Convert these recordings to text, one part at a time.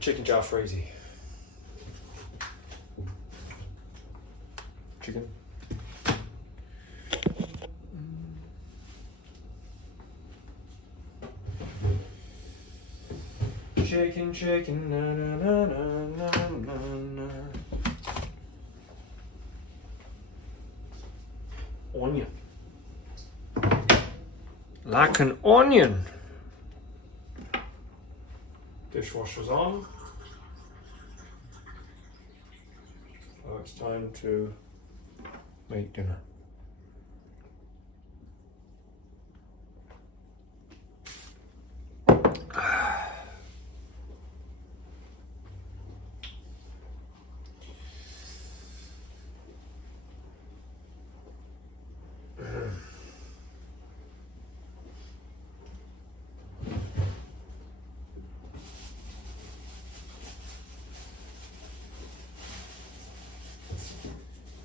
Chicken jalfrezi. Chicken. Chicken, na na na na na na. Onion. Like an onion. Dishwasher's on. So it's time to make dinner.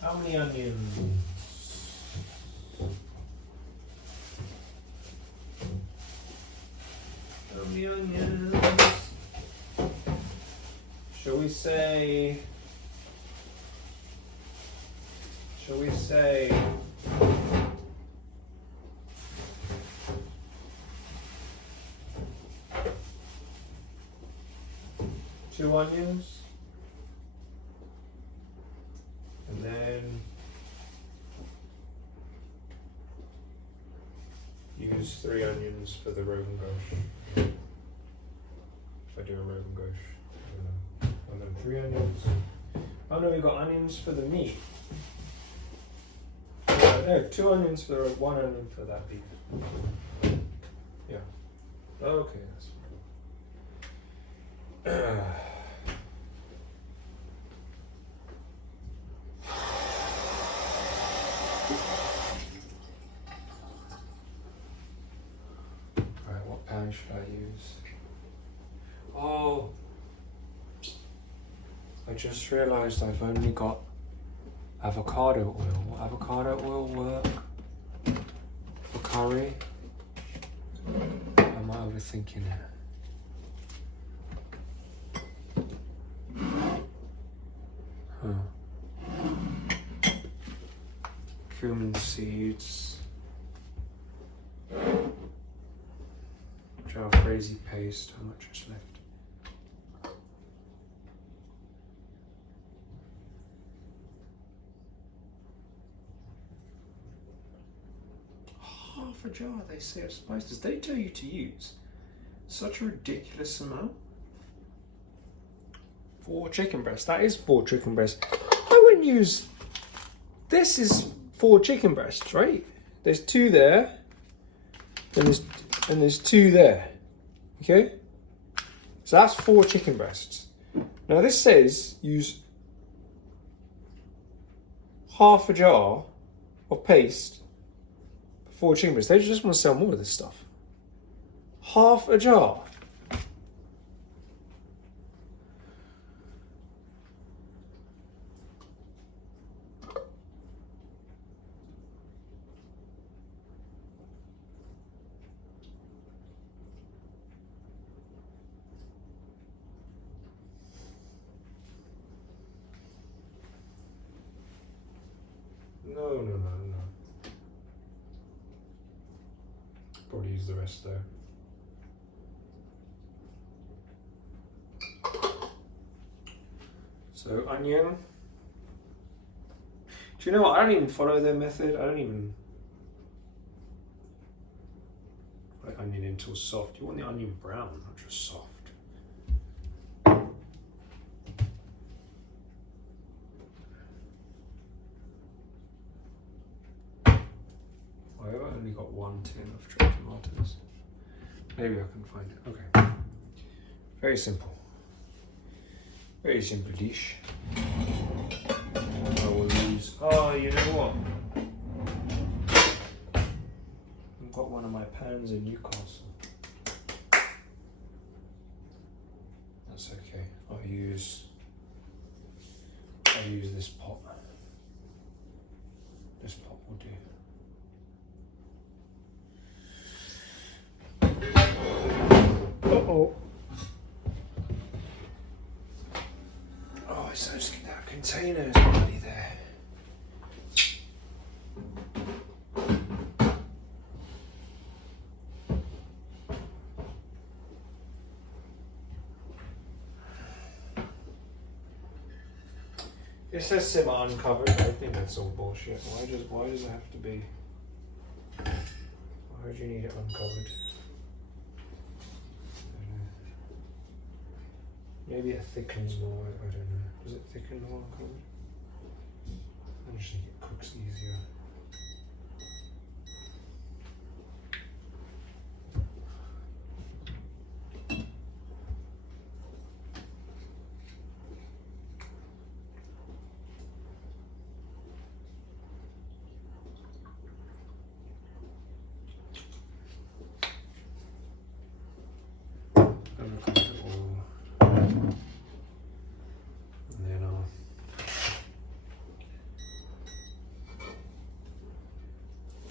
How many onions? How many onions? Shall we say 2 onions? And then use 3 onions for the Rogan Gosh. If I do a Rogan Gosh. And then 3 onions. Oh no, we got onions for the meat. No, 2 onions for 1 onion for that beef. Yeah. Okay, that's should I use? Oh, I just realized I've only got avocado oil. Will avocado oil work for curry? Am I overthinking it? Huh. Cumin seeds. Jalfrezi paste, how much is left? Half a jar, they say, of spices. They tell you to use such a ridiculous amount. 4 chicken breasts. That is 4 chicken breasts. I wouldn't use. This is 4 chicken breasts, right? There's 2 there, and there's 2 there. Okay? So that's 4 chicken breasts. Now this says use half a jar of paste for 4 chicken breasts. They just want to sell more of this stuff. Half a jar. No. Probably use the rest there. So onion. Do you know what? I don't even follow their method. I don't even fry onion until soft. You want the onion brown, not just soft. I've only got 1 tin of chopped tomatoes. Maybe I can find it. Okay. Very simple. Very simple dish. I will use. Oh, you know what? I've got one of my pans in Newcastle. That's okay. I'll use this pot. This pot will do. Uh-oh. It says Simmer uncovered, but I think that's all bullshit. Why does it have to be? Why do you need it uncovered? Maybe it thickens more, I don't know. Does it thicken more uncovered? I just think it cooks easier.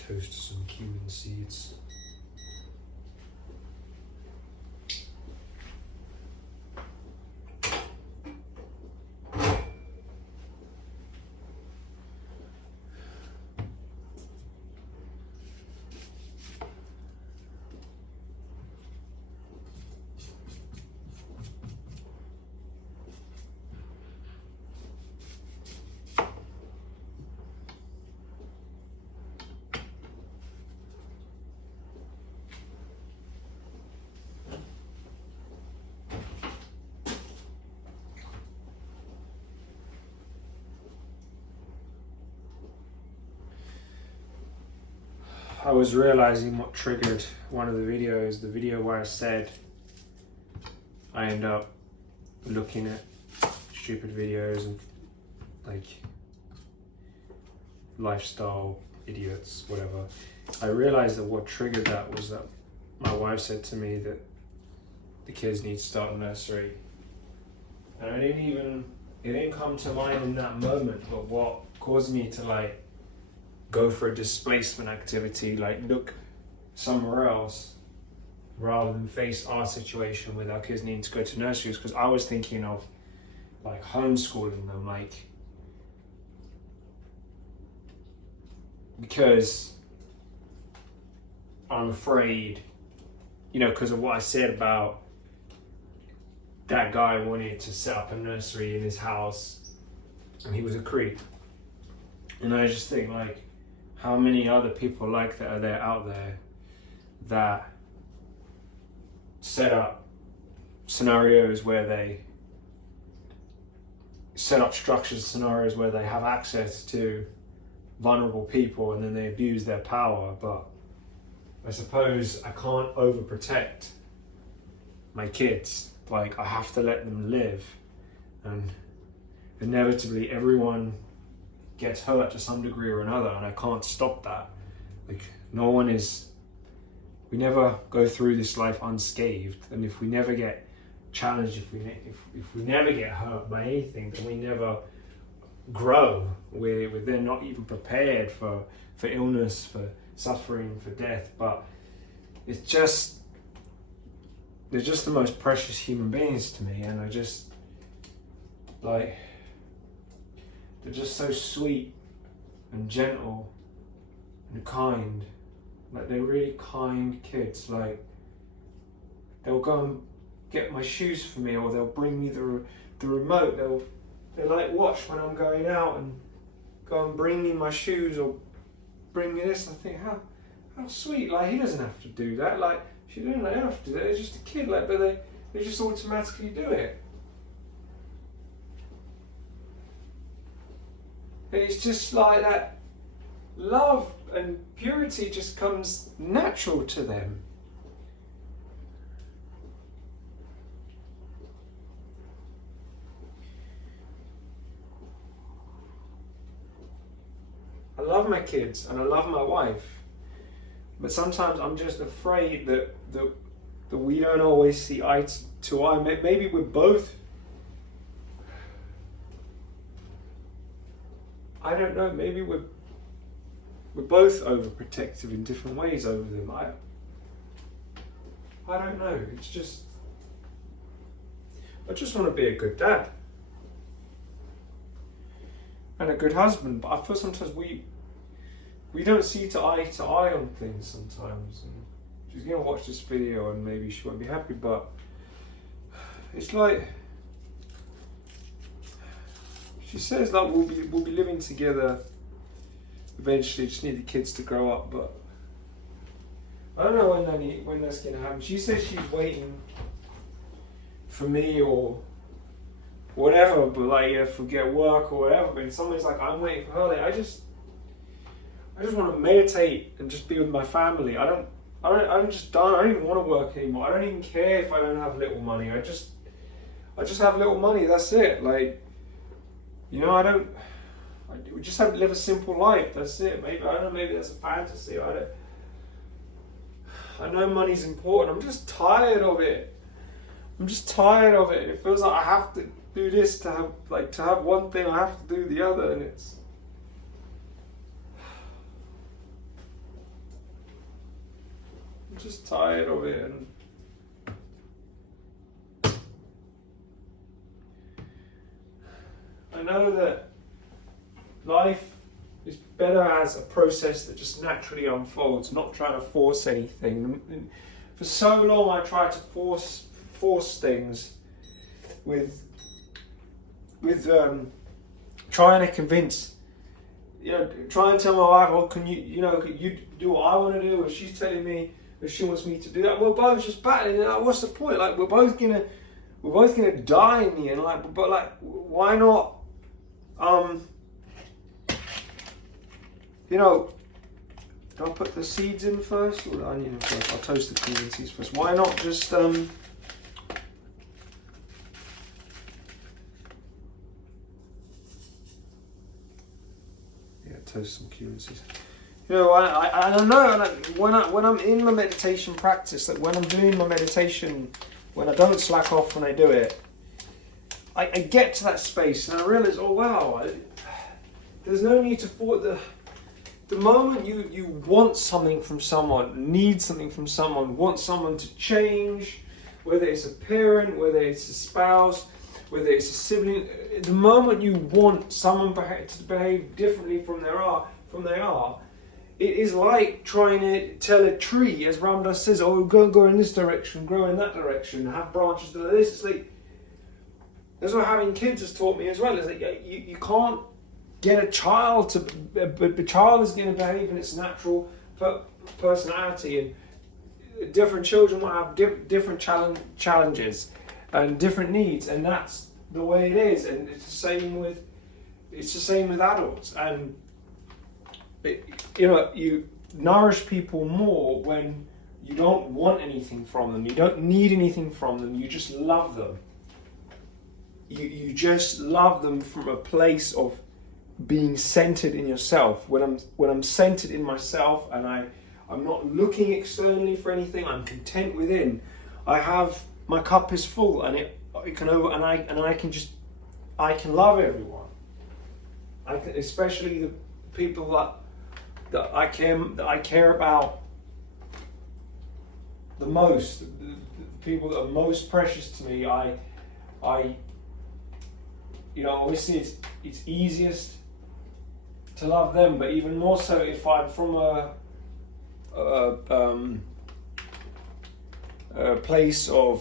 Toast some cumin seeds. I was realizing what triggered one of the videos, the video where I said I end up looking at stupid videos and like lifestyle idiots, whatever. I realized that what triggered that was that my wife said to me that the kids need to start nursery. And it didn't come to mind in that moment, but what caused me to like go for a displacement activity, like look somewhere else rather than face our situation with our kids needing to go to nurseries, because I was thinking of like homeschooling them, like, because I'm afraid, you know, because of what I said about that guy wanted to set up a nursery in his house and he was a creep. And I just think like, how many other people like that are there out there that set up scenarios where they set up structures, scenarios where they have access to vulnerable people and then they abuse their power. But I suppose I can't overprotect my kids. Like, I have to let them live, and inevitably everyone gets hurt to some degree or another, and I can't stop that. Like, we never go through this life unscathed, and if we never get challenged, if we never get hurt by anything, then we never grow. We're then not even prepared for illness, for suffering, for death. But it's just, they're just the most precious human beings to me, and I just like, they're just so sweet and gentle and kind. Like, they're really kind kids. Like, they'll go and get my shoes for me, or they'll bring me the remote. They like watch when I'm going out and go and bring me my shoes or bring me this. I think, how sweet. Like, he doesn't have to do that. Like, she doesn't have to do that. It's just a kid. Like, but they just automatically do it. And it's just like that love and purity just comes natural to them. I love my kids and I love my wife, but sometimes I'm just afraid that we don't always see eye to eye. Maybe we're both, I don't know, maybe we're both overprotective in different ways over them. I don't know. It's just, I just want to be a good dad and a good husband, but I feel sometimes we don't see eye to eye on things sometimes. And she's gonna watch this video and maybe she won't be happy, but it's like, She says like we'll be living together eventually. Just need the kids to grow up, but I don't know when that's gonna happen. She says she's waiting for me or whatever, but like forget work or whatever. But in some ways, like I'm waiting for her. Like I just want to meditate and just be with my family. I'm just done. I don't even want to work anymore. I don't even care if I don't have little money. I just have little money. That's it. Like, you know, I just have to live a simple life. That's it. Maybe I don't know. Maybe that's a fantasy. I know money's important. I'm just tired of it. It feels like I have to do this to have one thing. I have to do the other, and it's. I'm just tired of it, and I know that life is better as a process that just naturally unfolds, not trying to force anything. And for so long I tried to force things with trying to convince, trying to tell my wife, oh, can you do what I want to do, or she's telling me that she wants me to do that. We're both just battling. Like, what's the point? Like, we're both gonna die in the end. Like, but like, why not? Do I put the seeds in first, or the onion in first? I'll toast the cream and seeds first. Why not just toast some cumin seeds. I don't know. Like when I'm in my meditation practice, like when I'm doing my meditation, when I don't slack off when I do it, I get to that space and I realize, oh wow, there's no need to force the moment you want something from someone, need something from someone, want someone to change, whether it's a parent, whether it's a spouse, whether it's a sibling, the moment you want someone to behave differently from they are, it is like trying to tell a tree, as Ram Dass says, oh, go in this direction, grow in that direction, have branches to this. It's like, that's what having kids has taught me as well, is that you can't get a child to, the child is going to behave in its natural personality, and different children will have different challenges and different needs, and that's the way it is. And it's the same with adults. And you nourish people more when you don't want anything from them, you don't need anything from them, you just love them. You just love them from a place of being centered in yourself. When I'm centered in myself and I'm not looking externally for anything, I'm content within. My cup is full, and I can love everyone. Especially the people that I care about the most, the people that are most precious to me. Obviously it's easiest to love them, but even more so if I'm from a place of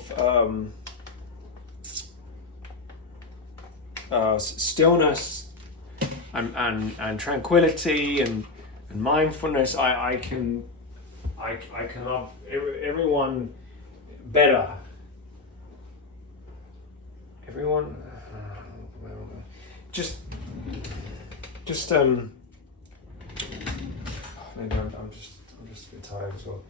stillness and tranquility and mindfulness. I can love everyone better. Everyone, just maybe I'm just a bit tired as well.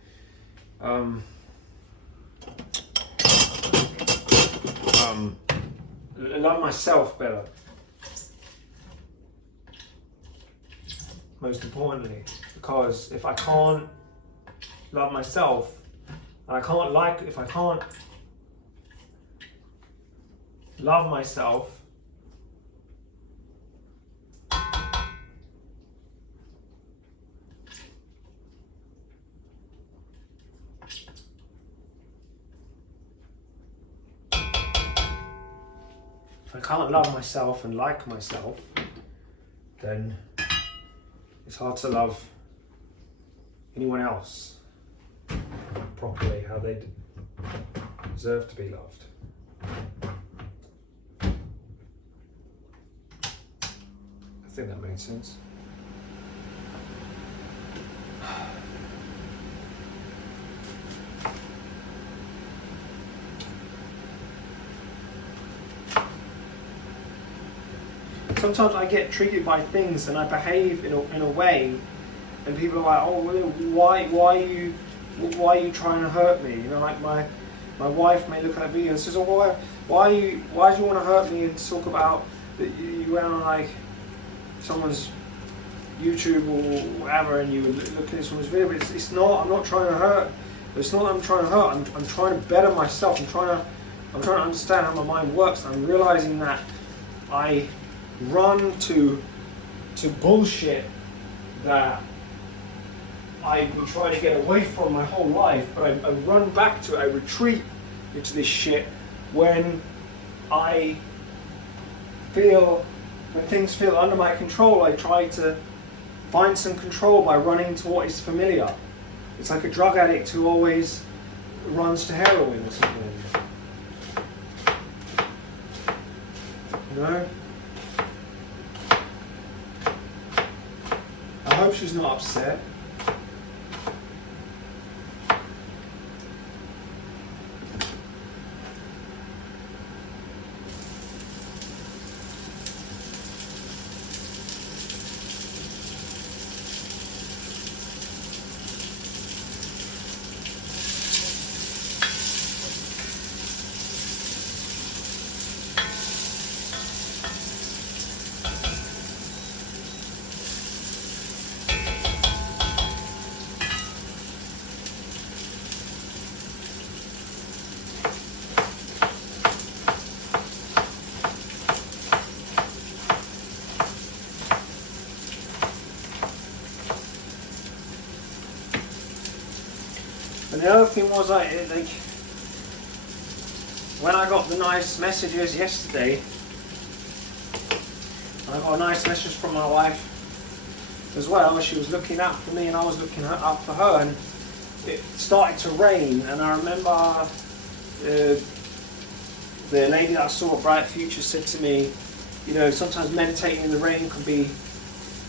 Love myself better. Most importantly, because if I can't love myself, and if I can't love myself, and like myself, then it's hard to love anyone else properly, how they deserve to be loved. think that made sense. Sometimes I get triggered by things and I behave in a way, and people are like, "Oh, well, why are you trying to hurt me?" You know, like my wife may look at that video and says, "Oh, why do you want to hurt me?" And talk about that you went on like someone's YouTube or whatever, and you were looking at someone's video. But it's not. I'm not trying to hurt. It's not that I'm trying to hurt. I'm trying to better myself. I'm trying to understand how my mind works. I'm realizing that I run to bullshit that I've been trying to get away from my whole life, but I run back to it. I retreat into this shit when things feel under my control. I try to find some control by running to what is familiar. It's like a drug addict who always runs to heroin or something. You know? I hope she's not upset. And the other thing was, when I got the nice messages yesterday, I got a nice message from my wife as well. She was looking out for me and I was looking up for her, and it started to rain. And I remember the lady that I saw at Bright Future said to me, you know, sometimes meditating in the rain can be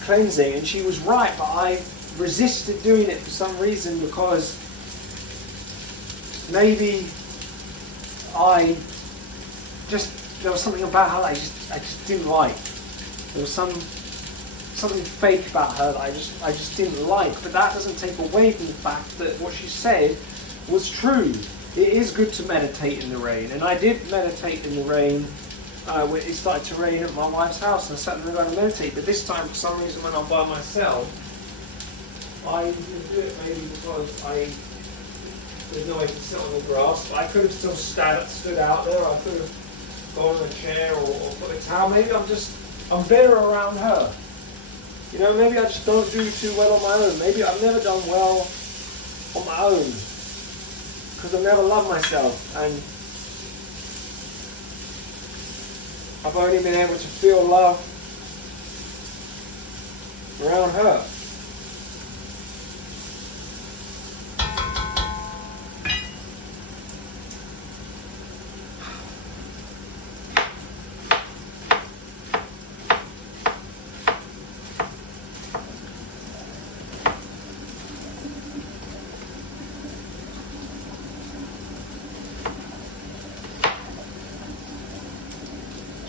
cleansing, and she was right, but I resisted doing it for some reason, because maybe there was something about her that I just didn't like. There was something fake about her that I just didn't like. But that doesn't take away from the fact that what she said was true. It is good to meditate in the rain, and I did meditate in the rain when it started to rain at my wife's house, and I sat there and meditate. But this time, for some reason, when I'm by myself, I didn't do it. Maybe because there's no way to sit on the grass. I could have still stood out there. I could have gone on a chair or put a towel. Maybe I'm better around her. You know, maybe I just don't do too well on my own. Maybe I've never done well on my own because I've never loved myself, and I've only been able to feel love around her.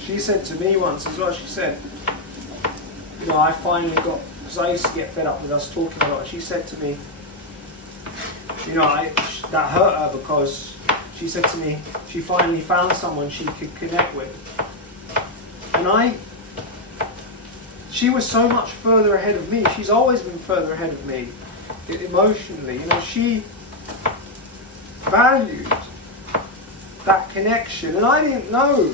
She said to me once as well, she said, you know, I finally got, because I used to get fed up with us talking a lot, she said to me, you know, that hurt her, because she said to me, she finally found someone she could connect with. And she was so much further ahead of me. She's always been further ahead of me, emotionally. You know, she valued that connection, and I didn't know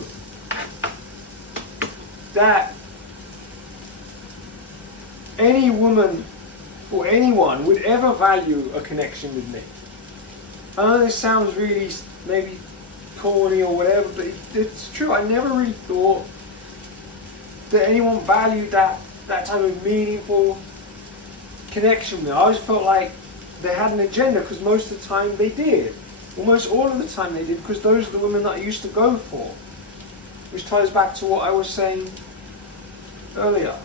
that any woman or anyone would ever value a connection with me. I know this sounds really maybe corny or whatever, but it's true. I never really thought that anyone valued that type of meaningful connection with me. I always felt like they had an agenda, because most of the time they did. Almost all of the time they did, because those are the women that I used to go for. Which ties back to what I was saying earlier.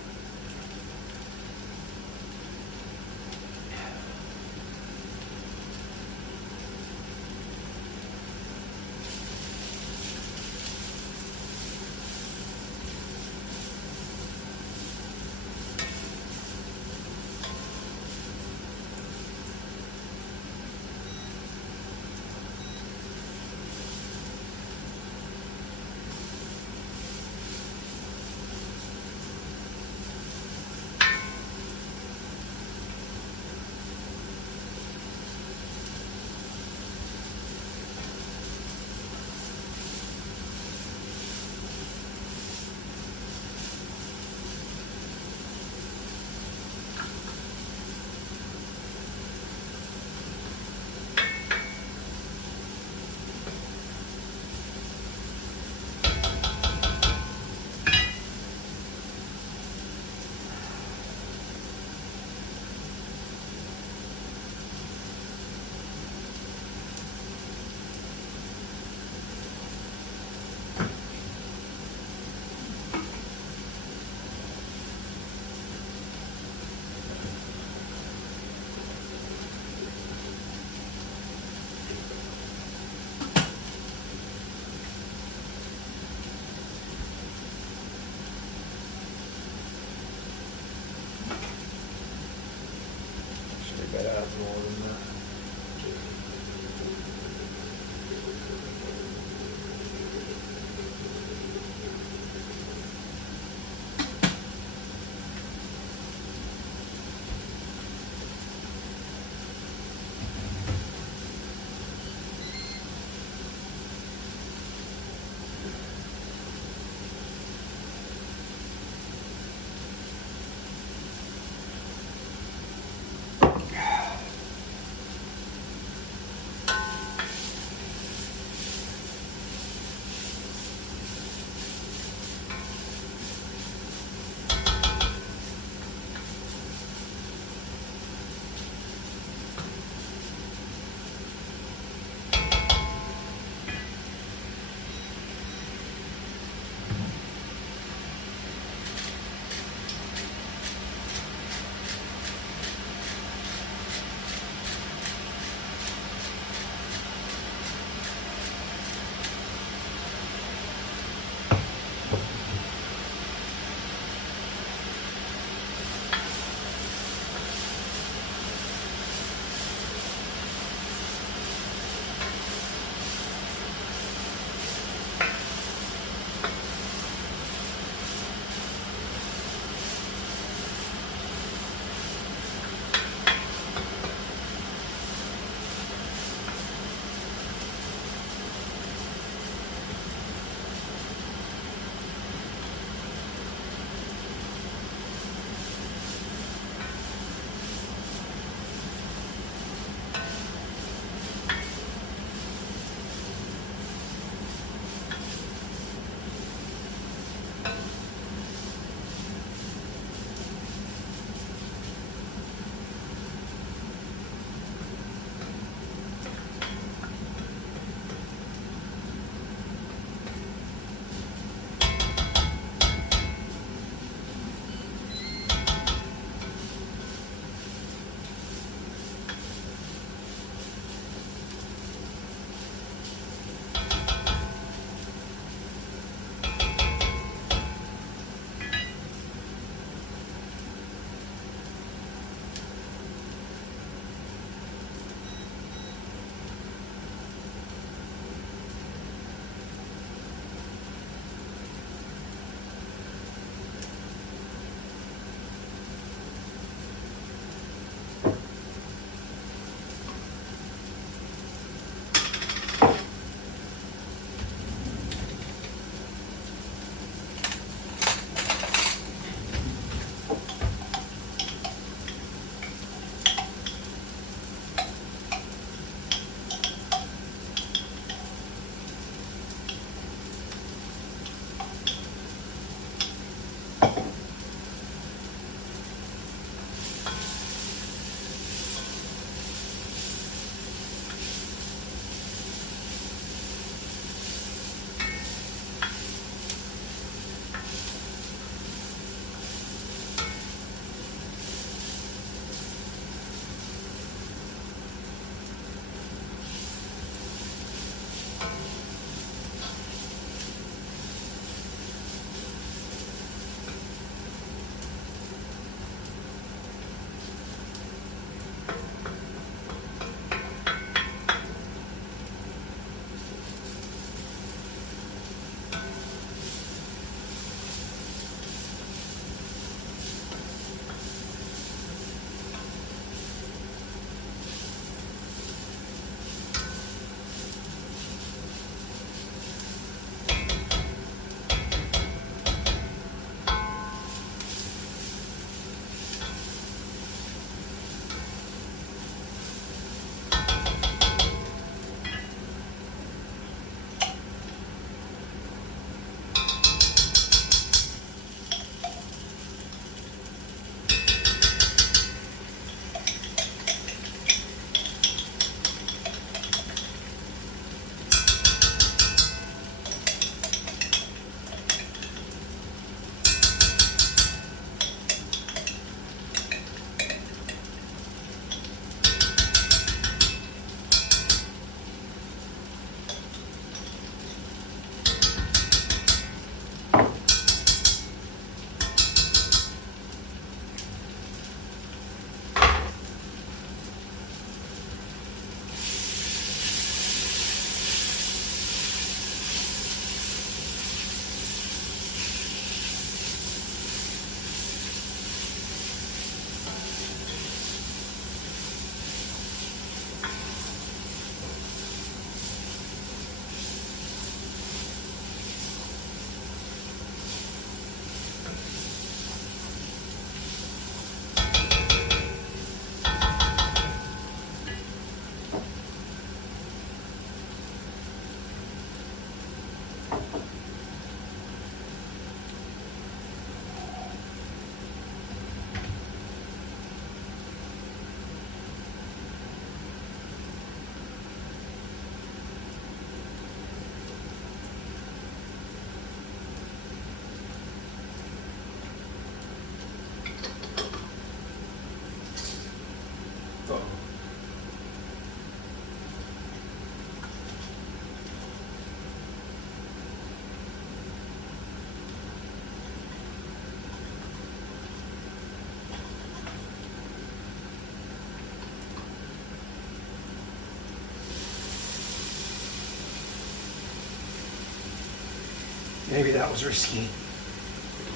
Maybe that was risky.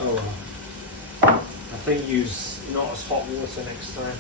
Oh well. I think use not as hot water next time.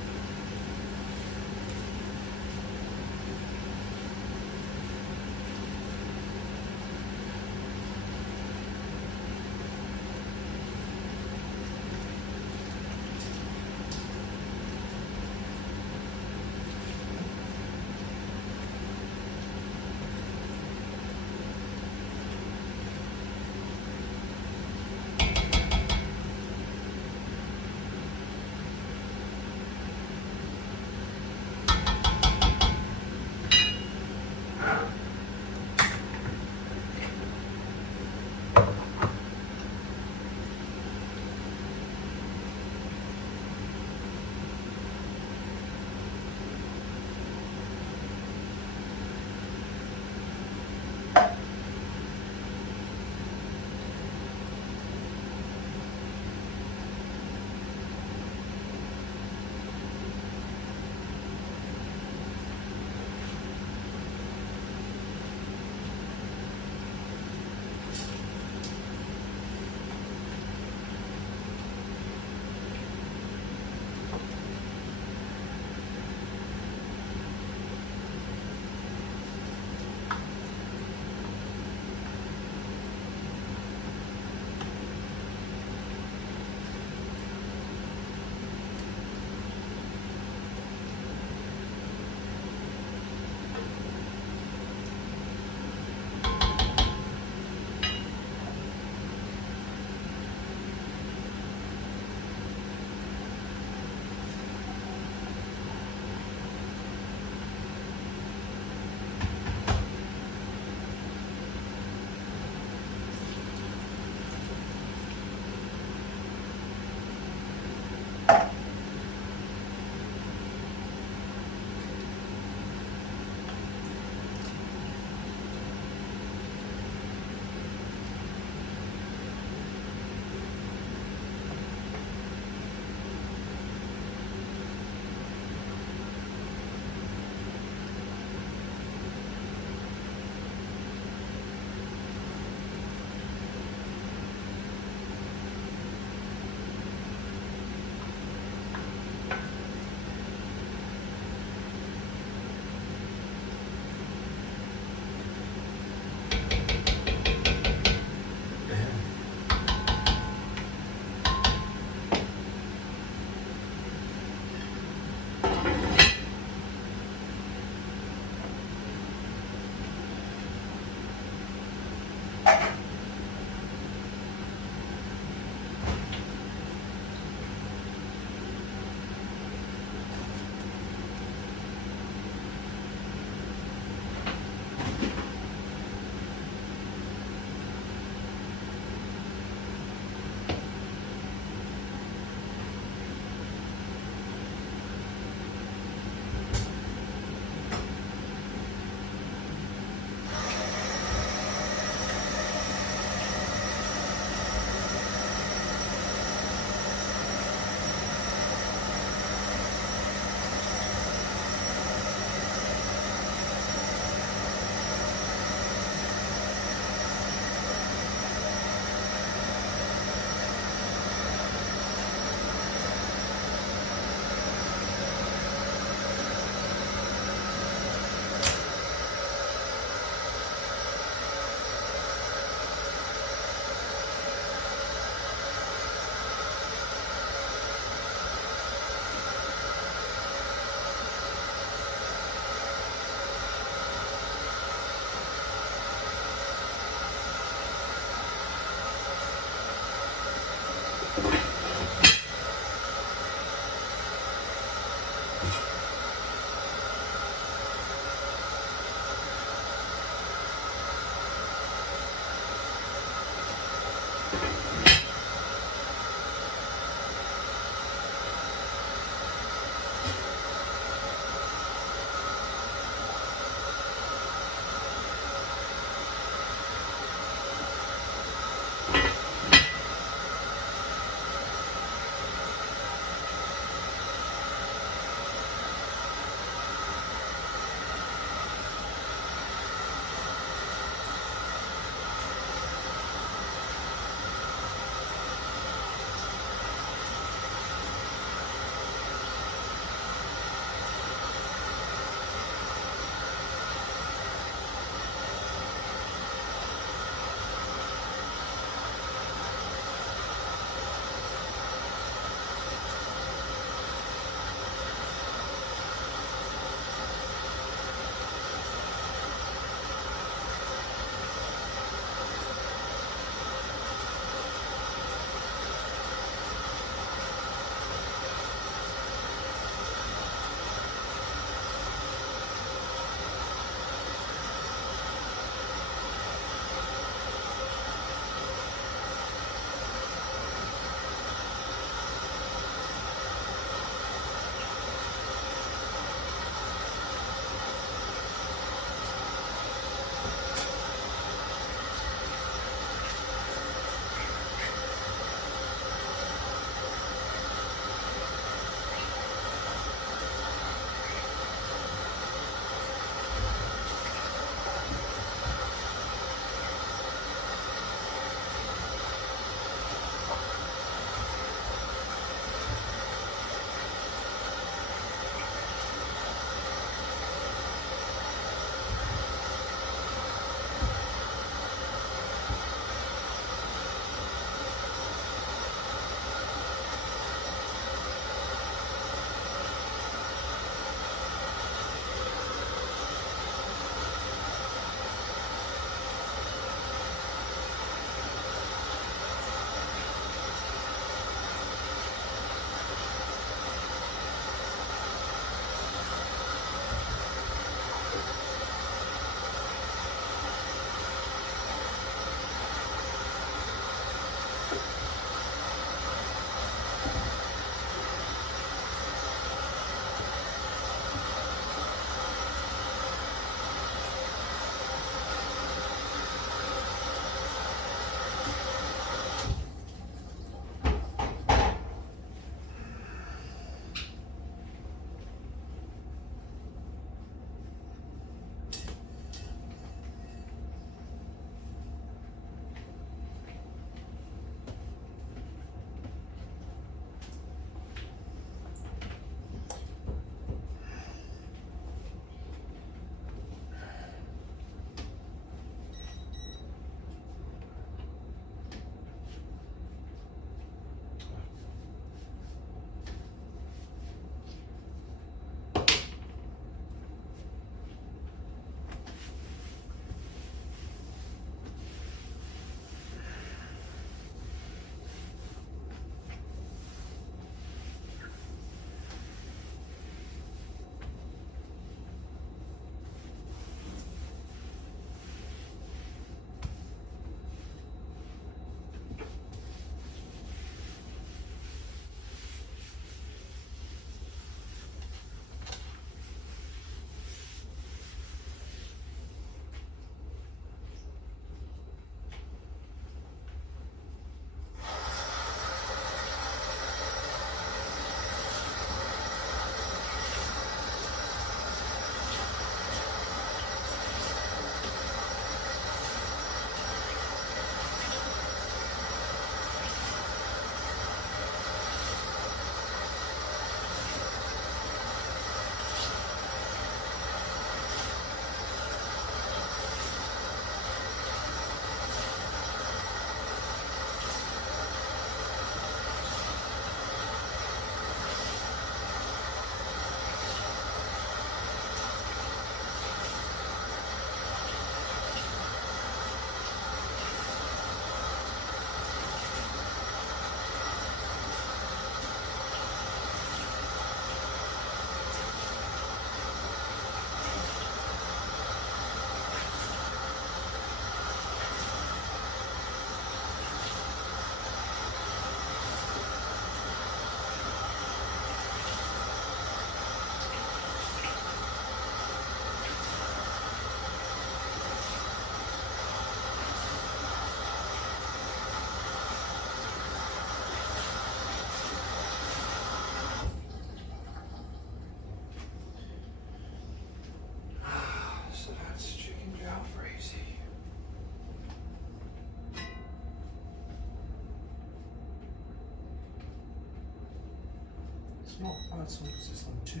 It's not a bad song because it's on 2.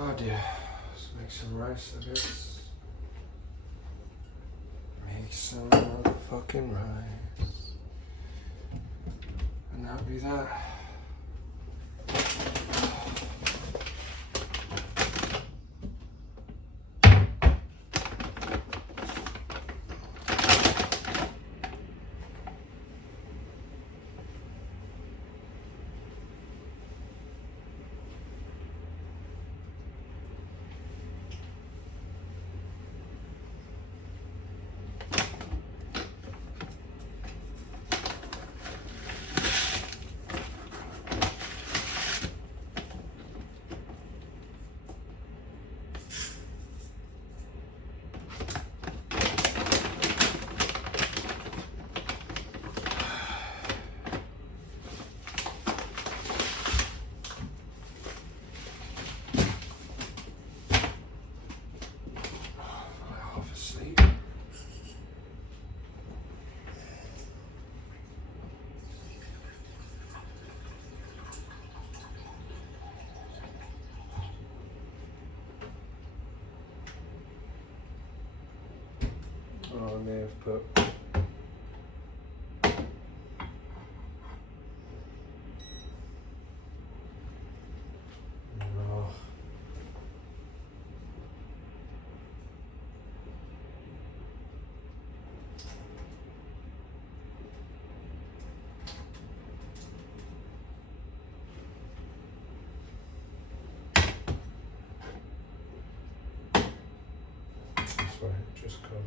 Oh dear, let's make some rice, I guess. Make some motherfucking rice. And that'll be that. Half asleep. Oh, I may have put no. Sorry, just colour.